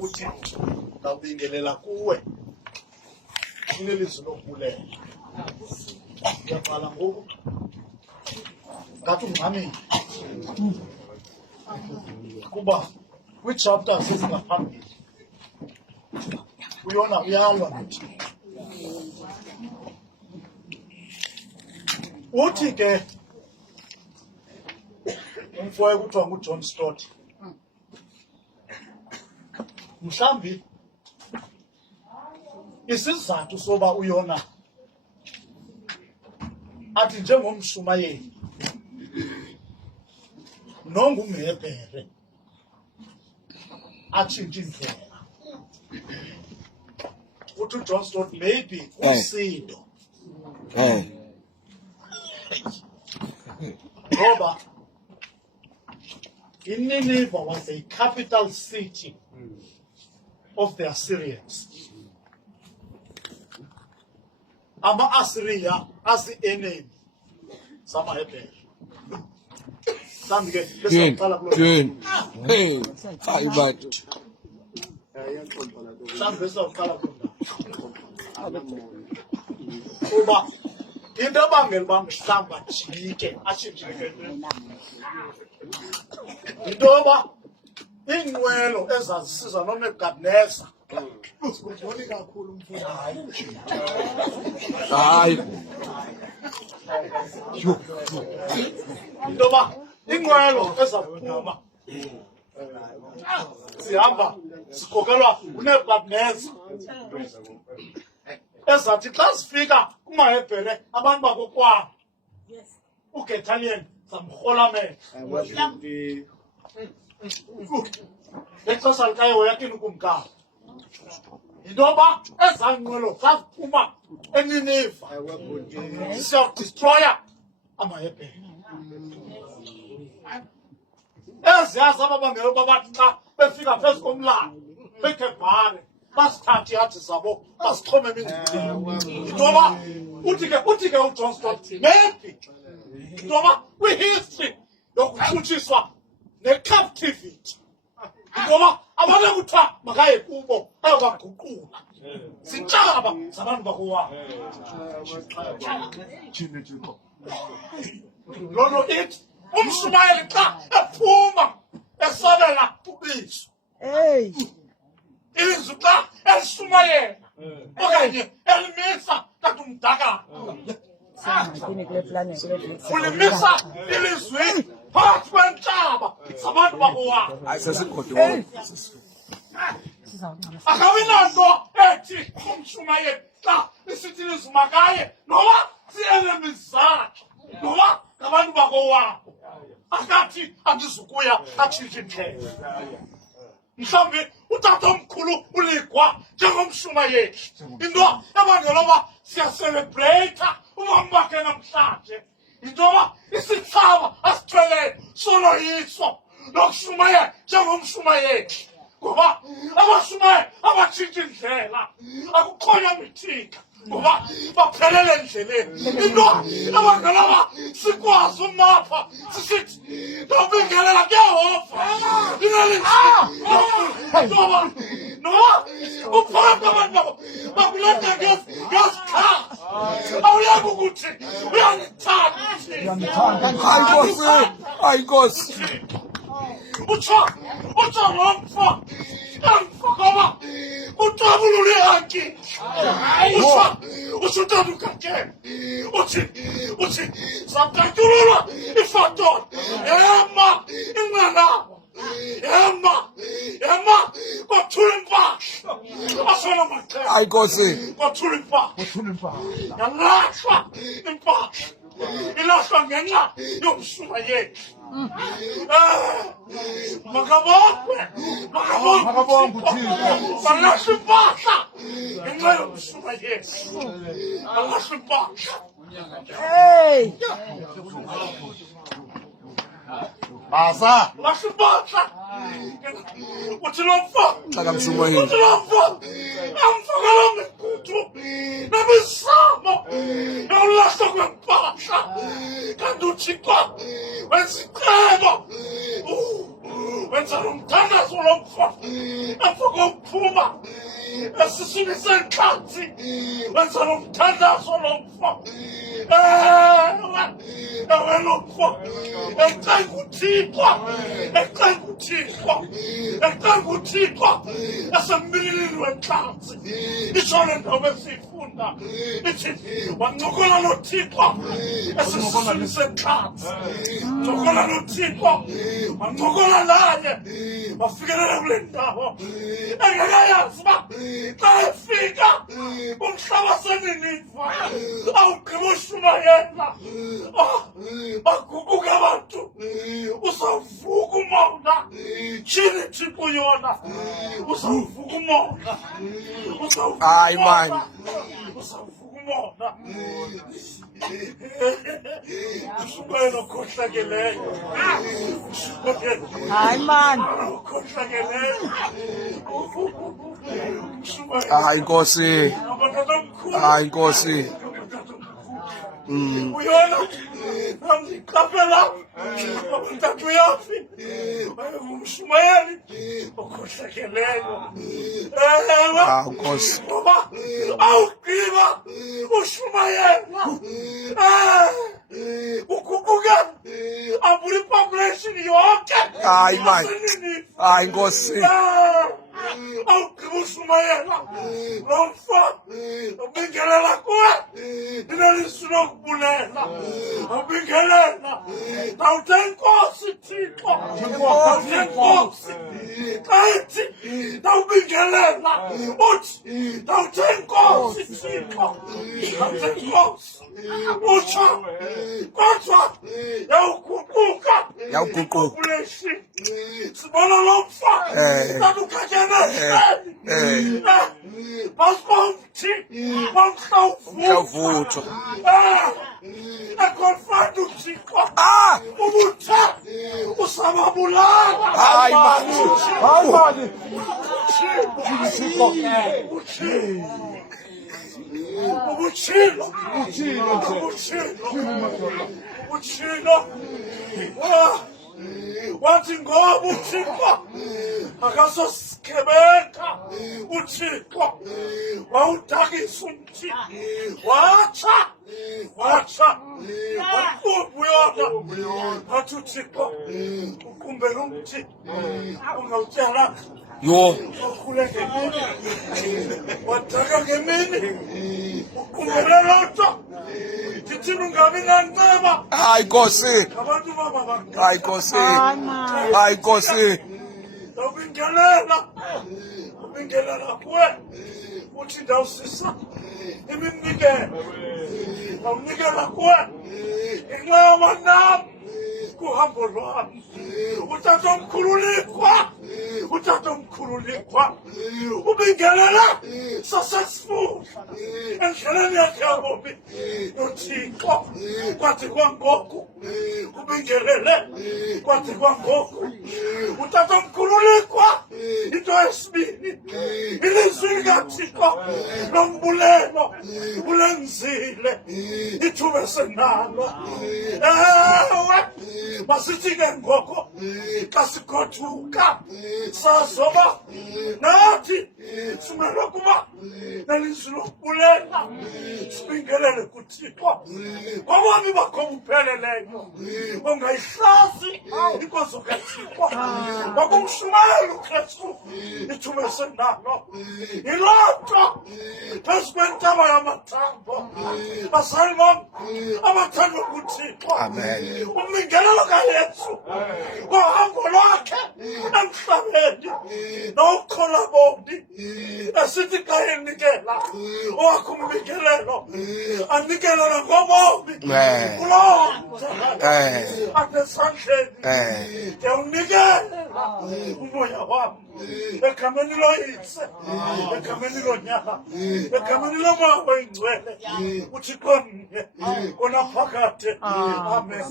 uthi ndawubingelela kuwe kunelizwi lokubulela. Uyabhala ngoku ngathi ungxamile kuba kwichapters ezingaphambili uyona uyalwa nothixo. Uthi ke umfowethu kuthiwa nguJohn Stott, mhlambi isizathu soba uyona athi njengomshumayeli nongumhebhere atshintshe indlela. Uthi uJohn Stott maybe usindo ngoba Nineveh was a capital city of the Assyrians. Ama-Assyria as the enemy samahebhere. Mhlawumbi ke bese uqala kulo. Hey, hayi bantu. Mhlawumbi bese uqala kulo. Kuba into abangela uba mhlawumbi ajike ashintshile into yoba iinqwelo ezazisiza noNebukadneza uziboni kakhulu umfundi. Hayi. Into yoba iinqwelo ezaphuma zihamba zikhokelwa nguNebukadneza ezathi xa zifika kumahebhere abantu bakokwabo uGetalion zamrholamela ngexesha likaYehoyakini ukumkani. Yinto yoba ezaa nqwelo zaziphuma eNineve zisiyawudistroya amahebhere. Eziya zababangela uba bathi xa befika phezu komlambo beKebhare basithathe iihaji zabo bazixhome emindileni. Yinto yoba uthi ke uJohn Stott maybe into yoba kwihistory yokutshutshiswa necaptivity into yoba abantu ekuthiwa makaye kubo ayobaguqula zintshaba zabantu bakowabo. Loo nto ithi umshumayeli xa ephuma esabela ubizo ilizwi xa elishumayela okanye elimisa kanti umdakalo ulimisa ilizwi phakathi kwentshaba zabantu bakowabo. Akabi nanto ethi umshumayeli xa isithi ilizwi makaye noba zii-enemies zakhe noba ngabantu bakowabo akathi andizukuya atshintshe indlela. Mhlawumbi utatomkhulu uligwa njengomshumayeli into ebangela uba siyaselebreyitha ubomi bakhe namhlanje yinto yoba isithsaba asithweleyo soloyiso lokushumayela njengomshumayeli ngoba abashumayeli abatshintsha indlela akukhona mithika ngoba baphelele endleleni. Into ebangela uba sikwazi umapha sisithi ndobingelela kuYehova noba uphakathi abantu babo bakulanda ngezikhala awuyeki ukuthi uyandithanda. Hayi Nkosi. Utsho ngomfa ngoba utabulule ihanki. Utsho utabukakele uthi satantululwa ifatoni yema inqanawa yema kwathula impahla asona maqela. Hayi Nkosi. Kwathula impahla yalahlwa impahla ilahlwa ngenxa yomshumayeli. Makabongwe balahla impahla ngenxa yomshumayeli. Balahla impahla. Basa. Balahla impahla. Uthi lo mfo amfakela mekutu namisamo yawulahlwa kwempahla kanti uthixo wezicelo wenza lo mthandazo lomfo emva kokuphuma esiswini senhlanzi wenza lo mthandazo lomfo ewe lomfo ecenga uThixo esembili wenhlanzi isho le ndaba esiyifunda ithi wancokola noThixo esiswini senhlanzi ncokola noThixo wancokola naye wafikelela kule ndawo engekayazi uba xa efika umhlaba seniniva awugqiba ushumayela baguquke abantu uzawuvuka umona tshini Thixo yona uzawuvuka umona Hayi man. uzawuvuka umona ushumayela okhohlakeleyo Hayi man. okhohlakeleyo Hayi Nkosi. Hayi Nkosi. uyona ngiqaphela abantu uyafi umshumayeli okhohlakeleyo Nkosi. ngoba awugqiba ushumayela uguquke abuli population yonke Hayi man. Hayi Nkosi. awugqiba ushumayela lo mfo ndobingelela kuwe ndinelisu lokubulela ndobingelela ndawuthe Nkosi Thixo ndawuthe Nkosi xa ithi ndawubingelela uthi ndawuthe Nkosi Thixo ndawuthe Nkosi utsho kodwa yawuguquka population sibona lo mfo ndadukhatyene basikomthi Uvuthwa. ekonfront uThixo ubuthe usababulala Hayi man. Utshilo wathi ngoba uThixo akasosikhebeka uThixo wawudakisa umthi watsha waqubu yona wathi uThixo uqumbele umthi ungawutyala Yo. ukhule ngemini wadaka ngemini uqumbele loo nto ndithini ungabi nanceba Hayi Nkosi. abantu baba Hayi Nkosi. Hayi Nkosi. ndobingelela kuwe uthi ndawusisa iminikelo ndawunikela kuwe inxama nam kuhambo lwam utatomkhululikwa ubingelela successful endleleni yakhe yabomi noThixo kwathi kwangoku ubingelele kwathi kwangoku utatomkhululikwa into yesibini ilizwi likaThixo lombulelo ulenzile ithuba senalo ewe masithi ke ngoko xa sikothuka sazoba nathi simele kuba nelizwi lokubulela sibingelele kuThixo ngobomi bakho bupheleleyo ungayihlasi inkosi kaThixo ngokumshumayela uKristu ithuba senalo yiloo nto phezu kwentaba yamathambo bazali bam abathandwa kuThixo umlingelelo kaYesu ngohambo lwakhe emhlabeni nokuchola bomi esithi xa enikela owakho umlingelelo anikelela ngobomi kuloo mthetho apha esandleni ndiyawunikela umoya wam egameni loyise egameni lonyana egameni lomoya oyingcwele uThixo mnye onaphakade amen